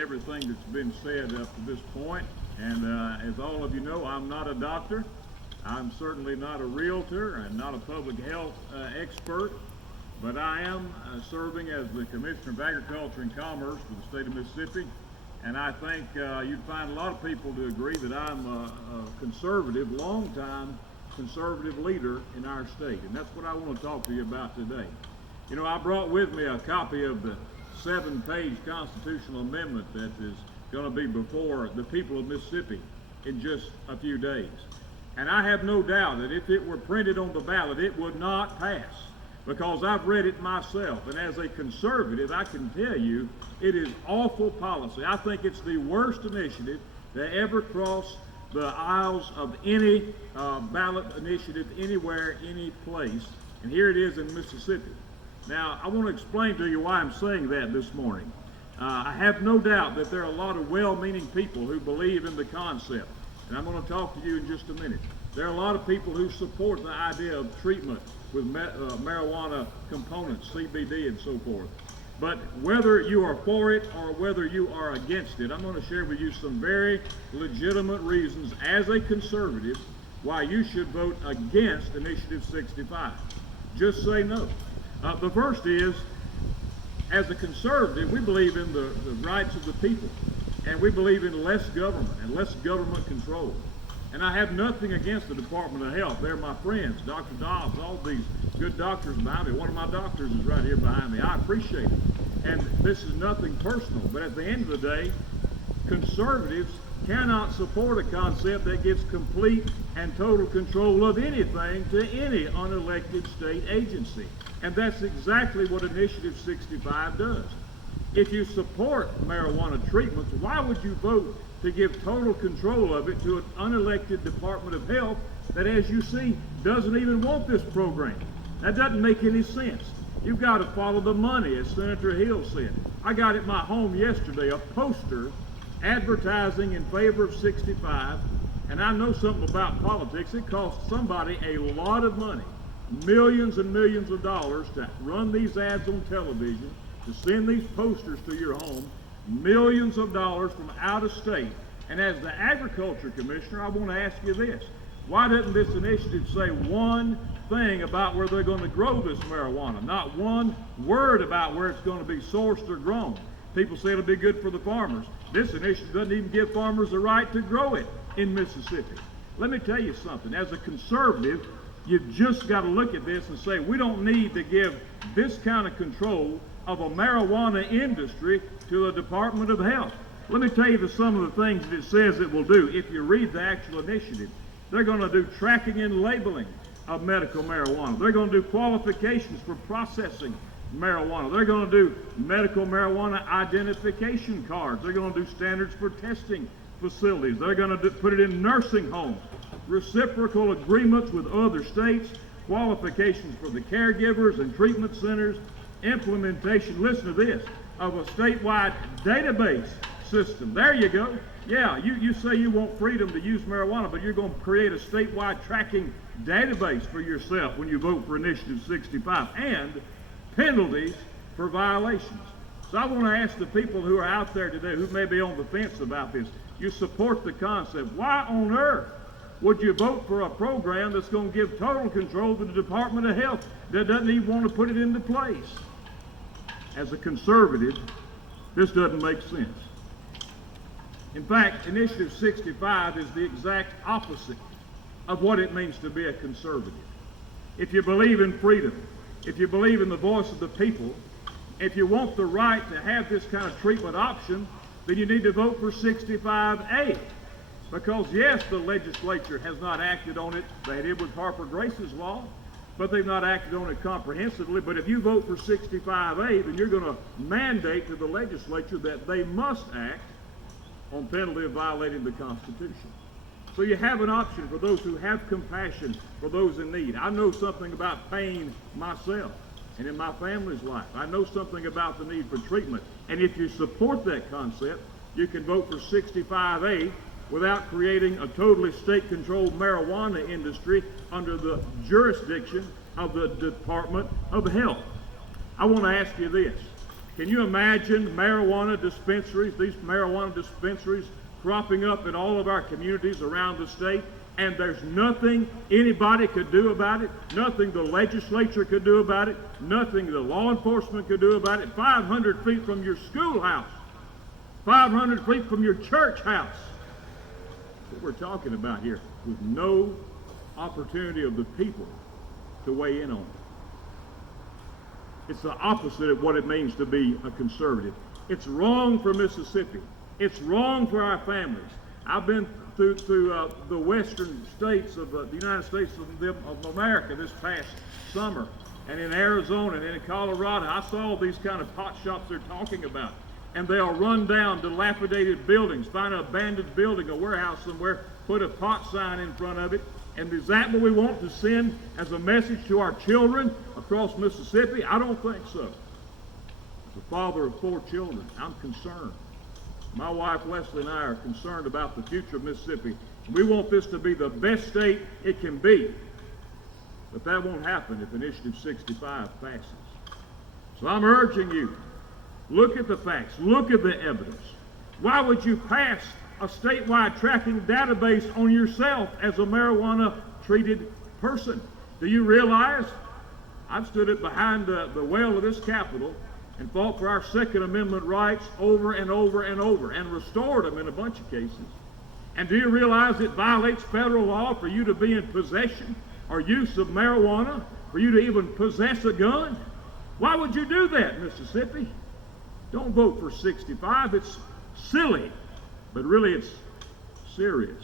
Everything that's been said up to this point, and as all of you know, I'm not a doctor. I'm certainly not a realtor and not a public health expert, but I am serving as the Commissioner of Agriculture and Commerce for the state of Mississippi, and I think you'd find a lot of people to agree that I'm a conservative, long-time conservative leader in our state, and that's what I want to talk to you about today. You know, I brought with me a copy of the 7-page constitutional amendment that is going to be before the people of Mississippi in just a few days. And I have no doubt that if it were printed on the ballot, it would not pass, because I've read it myself. And as a conservative, I can tell you it is awful policy. I think it's the worst initiative that ever crossed the aisles of any ballot initiative anywhere, any place. And here it is in Mississippi. Now, I want to explain to you why I'm saying that this morning. I have no doubt that there are a lot of well-meaning people who believe in the concept, and I'm going to talk to you in just a minute. There are a lot of people who support the idea of treatment with marijuana components, CBD and so forth. But whether you are for it or whether you are against it, I'm going to share with you some very legitimate reasons as a conservative why you should vote against Initiative 65. Just say no. The first is, as a conservative, we believe in the rights of the people, and we believe in less government and less government control. And I have nothing against the Department of Health. They're my friends, Dr. Dobbs, all these good doctors behind me. One of my doctors is right here behind me. I appreciate it. And this is nothing personal, but at the end of the day, conservatives cannot support a concept that gives complete and total control of anything to any unelected state agency. And that's exactly what Initiative 65 does. If you support marijuana treatments, why would you vote to give total control of it to an unelected Department of Health that, as you see, doesn't even want this program? That doesn't make any sense. You've got to follow the money, as Senator Hill said. I got at my home yesterday a poster advertising in favor of 65, and I know something about politics. It costs somebody a lot of money, millions and millions of dollars, to run these ads on television, to send these posters to your home, millions of dollars from out of state. And as the Agriculture Commissioner, I want to ask you this. Why doesn't this initiative say one thing about where they're going to grow this marijuana? Not one word about where it's going to be sourced or grown. People say it'll be good for the farmers. This initiative doesn't even give farmers the right to grow it in Mississippi. Let me tell you something. As a conservative, you've just got to look at this and say, we don't need to give this kind of control of a marijuana industry to the Department of Health. Let me tell you some of the things that it says it will do. If you read the actual initiative, they're going to do tracking and labeling of medical marijuana. They're going to do qualifications for processing marijuana. They're going to do medical marijuana identification cards. They're going to do standards for testing facilities. They're going to put it in nursing homes, reciprocal agreements with other states, qualifications for the caregivers and treatment centers, implementation, listen to this, of a statewide database system. There you go. Yeah, you say you want freedom to use marijuana, but you're going to create a statewide tracking database for yourself when you vote for Initiative 65, and penalties for violations. So I want to ask the people who are out there today who may be on the fence about this, you support the concept. Why on earth would you vote for a program that's going to give total control to the Department of Health that doesn't even want to put it into place? As a conservative, this doesn't make sense. In fact, Initiative 65 is the exact opposite of what it means to be a conservative. If you believe in freedom, if you believe in the voice of the people, if you want the right to have this kind of treatment option, then you need to vote for 65A. Because yes, the legislature has not acted on it. They did with Harper Grace's law, but they've not acted on it comprehensively. But if you vote for 65A, then you're going to mandate to the legislature that they must act on penalty of violating the Constitution. So you have an option for those who have compassion for those in need. I know something about pain myself and in my family's life. I know something about the need for treatment. And if you support that concept, you can vote for 65A without creating a totally state-controlled marijuana industry under the jurisdiction of the Department of Health. I want to ask you this. Can you imagine marijuana dispensaries, these marijuana dispensaries cropping up in all of our communities around the state, and there's nothing anybody could do about it, nothing the legislature could do about it, nothing the law enforcement could do about it, 500 feet from your schoolhouse, 500 feet from your church house. That's what we're talking about here, with no opportunity of the people to weigh in on it. It's the opposite of what it means to be a conservative. It's wrong for Mississippi. It's wrong for our families. I've been through the western states of the United States of America this past summer, and in Arizona and in Colorado. I saw these kind of pot shops they're talking about, and they'll run down dilapidated buildings, find an abandoned building, a warehouse somewhere, put a pot sign in front of it. And is that what we want to send as a message to our children across Mississippi? I don't think so. As a father of 4 children, I'm concerned. My wife Leslie and I are concerned about the future of Mississippi. We want this to be the best state it can be. But that won't happen if Initiative 65 passes. So I'm urging you, look at the facts, look at the evidence. Why would you pass a statewide tracking database on yourself as a marijuana-treated person? Do you realize I've stood it behind the well of this Capitol and fought for our Second Amendment rights over and over and over, and restored them in a bunch of cases. And do you realize it violates federal law for you to be in possession or use of marijuana, for you to even possess a gun? Why would you do that, Mississippi? Don't vote for 65. It's silly, but really it's serious,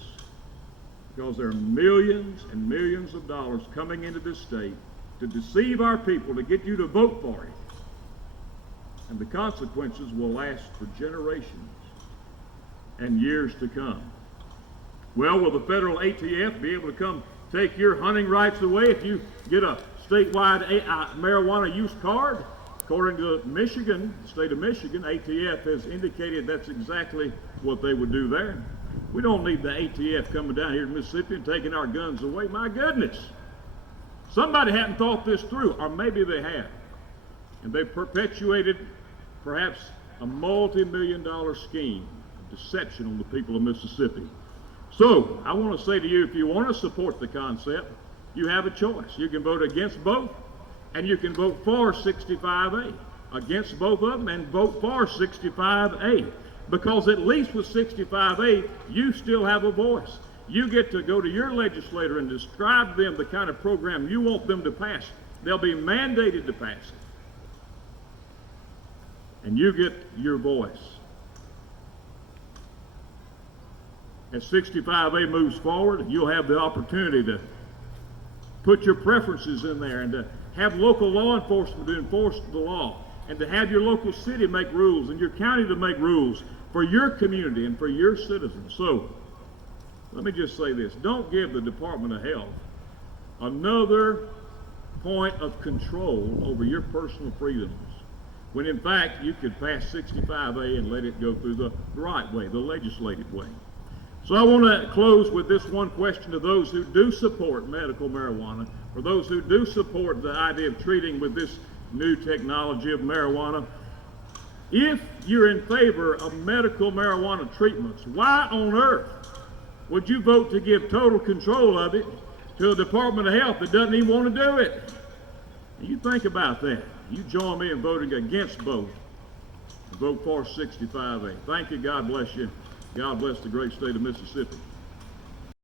because there are millions and millions of dollars coming into this state to deceive our people, to get you to vote for it. And the consequences will last for generations and years to come. Well, will the federal ATF be able to come take your hunting rights away if you get a statewide marijuana use card? According to Michigan, the state of Michigan, ATF has indicated that's exactly what they would do there. We don't need the ATF coming down here to Mississippi and taking our guns away. My goodness. Somebody hadn't thought this through, or maybe they have. And they've perpetuated perhaps a multi-million-dollar scheme of deception on the people of Mississippi. So, I want to say to you, if you want to support the concept, you have a choice. You can vote against both, and you can vote for 65A. Against both of them, and vote for 65A. Because at least with 65A, you still have a voice. You get to go to your legislator and describe to them the kind of program you want them to pass. They'll be mandated to pass it. And you get your voice. As 65A moves forward, you'll have the opportunity to put your preferences in there, and to have local law enforcement to enforce the law, and to have your local city make rules and your county to make rules for your community and for your citizens. So, let me just say this. Don't give the Department of Health another point of control over your personal freedoms, when in fact you could pass 65A and let it go through the right way, the legislative way. So I want to close with this one question to those who do support medical marijuana, or those who do support the idea of treating with this new technology of marijuana. If you're in favor of medical marijuana treatments, why on earth would you vote to give total control of it to a Department of Health that doesn't even want to do it? You think about that. You join me in voting against both. Vote for 65A. Thank you. God bless you. God bless the great state of Mississippi.